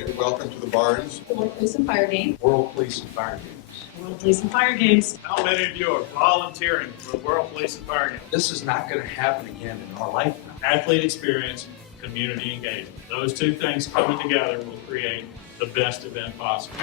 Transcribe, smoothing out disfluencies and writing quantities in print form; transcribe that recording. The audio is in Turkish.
Welcome to the Barnes World Police and Fire Games. World Police and Fire Games. World Police and Fire Games. How many of you are volunteering for the World Police and Fire Games? This is not going to happen again in our lifetime. Athlete experience, community engagement. Those two things coming together will create the best event possible.